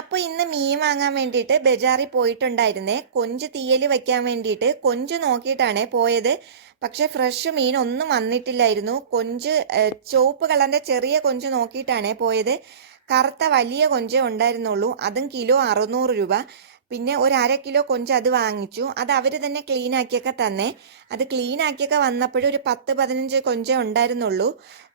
അപ്പോൾ ഇന്ന് മീൻ വാങ്ങാൻ വേണ്ടിയിട്ട് ബജാറിൽ പോയിട്ടുണ്ടായിരുന്നേ. കൊഞ്ച് തീയൽ വെക്കാൻ വേണ്ടിയിട്ട് കൊഞ്ച് നോക്കിയിട്ടാണ് പോയത്. പക്ഷെ ഫ്രഷ് മീൻ ഒന്നും വന്നിട്ടില്ലായിരുന്നു. കൊഞ്ച് ചുവപ്പ് കളറിൻ്റെ ചെറിയ കൊഞ്ച് നോക്കിയിട്ടാണ് പോയത്. കറുത്ത വലിയ കൊഞ്ചേ ഉണ്ടായിരുന്നുള്ളൂ. അതും കിലോ 600 രൂപ. പിന്നെ ഒരു 1/2 കിലോ കൊഞ്ച് അത് വാങ്ങിച്ചു. അത് അവർ തന്നെ ക്ലീൻ ആക്കിയൊക്കെ തന്നെ. അത് ക്ലീൻ ആക്കിയൊക്കെ വന്നപ്പോഴും ഒരു 10-15 കൊഞ്ചേ ഉണ്ടായിരുന്നുള്ളൂ.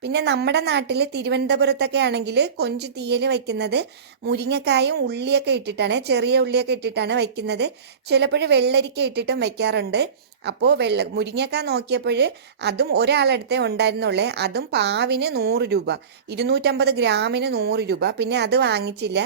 പിന്നെ നമ്മുടെ നാട്ടിൽ തിരുവനന്തപുരത്തൊക്കെ ആണെങ്കിൽ കൊഞ്ച് തീയൽ വയ്ക്കുന്നത് മുരിങ്ങക്കായും ഉള്ളിയൊക്കെ ഇട്ടിട്ടാണ്, ചെറിയ ഉള്ളിയൊക്കെ ഇട്ടിട്ടാണ് വയ്ക്കുന്നത്. ചിലപ്പോൾ വെള്ളരിക്ക ഇട്ടിട്ടും വയ്ക്കാറുണ്ട്. അപ്പോൾ മുരിങ്ങക്കായ നോക്കിയപ്പോൾ അതും ഒരാളടുത്തേ ഉണ്ടായിരുന്നുള്ളേ. അതും പാവിന് 100 രൂപ, 250 ഗ്രാമിന് 100 രൂപ. പിന്നെ അത് വാങ്ങിച്ചില്ല.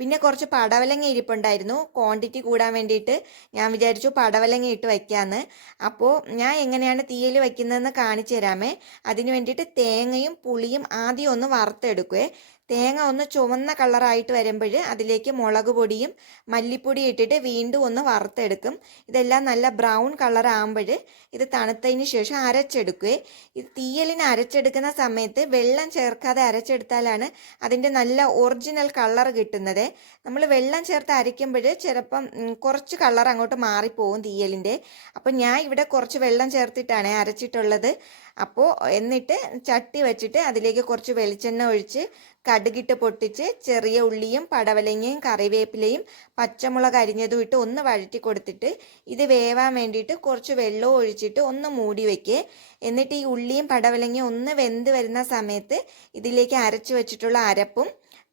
പിന്നെ കുറച്ച് പടവലങ്ങ ഇരിപ്പുണ്ടായിരുന്നു. ക്വാണ്ടിറ്റി കൂടാൻ വേണ്ടിയിട്ട് ഞാൻ വിചാരിച്ചു പടവലങ്ങ ഇട്ട് വയ്ക്കാമെന്ന്. അപ്പോൾ ഞാൻ എങ്ങനെയാണ് തീയൽ വയ്ക്കുന്നതെന്ന് കാണിച്ചു തരാമേ. അതിന് വേണ്ടിയിട്ട് തേങ്ങയും പുളിയും ആദ്യം ഒന്ന് വറുത്തെടുക്കുവേ. തേങ്ങ ഒന്ന് ചുവന്ന കളറായിട്ട് വരുമ്പോൾ അതിലേക്ക് മുളക് പൊടിയും മല്ലിപ്പൊടി ഇട്ടിട്ട് വീണ്ടും ഒന്ന് വറുത്തെടുക്കും. ഇതെല്ലാം നല്ല ബ്രൗൺ കളർ ആകുമ്പോൾ ഇത് തണുത്തതിന് ശേഷം അരച്ചെടുക്കുകയെ. ഇത് തീയലിന് അരച്ചെടുക്കുന്ന സമയത്ത് വെള്ളം ചേർക്കാതെ അരച്ചെടുത്താലാണ് അതിൻ്റെ നല്ല ഒറിജിനൽ കളർ കിട്ടുന്നത്. നമ്മൾ വെള്ളം ചേർത്ത് അരയ്ക്കുമ്പോൾ ചിലപ്പം കുറച്ച് കളർ അങ്ങോട്ട് മാറിപ്പോവും തീയലിൻ്റെ. അപ്പം ഞാൻ ഇവിടെ കുറച്ച് വെള്ളം ചേർത്തിട്ടാണ് അരച്ചിട്ടുള്ളത്. അപ്പോൾ എന്നിട്ട് ചട്ടി വെച്ചിട്ട് അതിലേക്ക് കുറച്ച് വെളിച്ചെണ്ണ ഒഴിച്ച് കടുകിട്ട് പൊട്ടിച്ച് ചെറിയ ഉള്ളിയും പടവലങ്ങയും കറിവേപ്പിലയും പച്ചമുളക് അരിഞ്ഞതും ഇട്ട് ഒന്ന് വഴറ്റി കൊടുത്തിട്ട് ഇത് വേവാൻ വേണ്ടിയിട്ട് കുറച്ച് വെള്ളവും ഒഴിച്ചിട്ട് ഒന്ന് മൂടി വയ്ക്കുക. എന്നിട്ട് ഈ ഉള്ളിയും പടവലങ്ങയും ഒന്ന് വെന്ത് വരുന്ന സമയത്ത് ഇതിലേക്ക് അരച്ച് വെച്ചിട്ടുള്ള അരപ്പും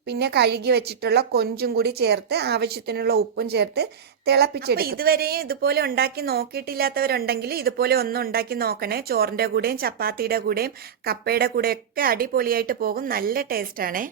പിന്നെ കഴുകി വെച്ചിട്ടുള്ള കൊഞ്ചും കൂടി ചേർത്ത് ആവശ്യത്തിനുള്ള ഉപ്പും ചേർത്ത് തിളപ്പിച്ചെടുക്കും. ഇതുവരെയും ഇതുപോലെ ഉണ്ടാക്കി നോക്കിയിട്ടില്ലാത്തവരുണ്ടെങ്കിൽ ഇതുപോലെ ഒന്ന് ഉണ്ടാക്കി നോക്കണേ. ചോറിൻ്റെ കൂടെയും ചപ്പാത്തിയുടെ കൂടെയും കപ്പയുടെ കൂടെയൊക്കെ അടിപൊളിയായിട്ട് പോകും. നല്ല ടേസ്റ്റാണേ.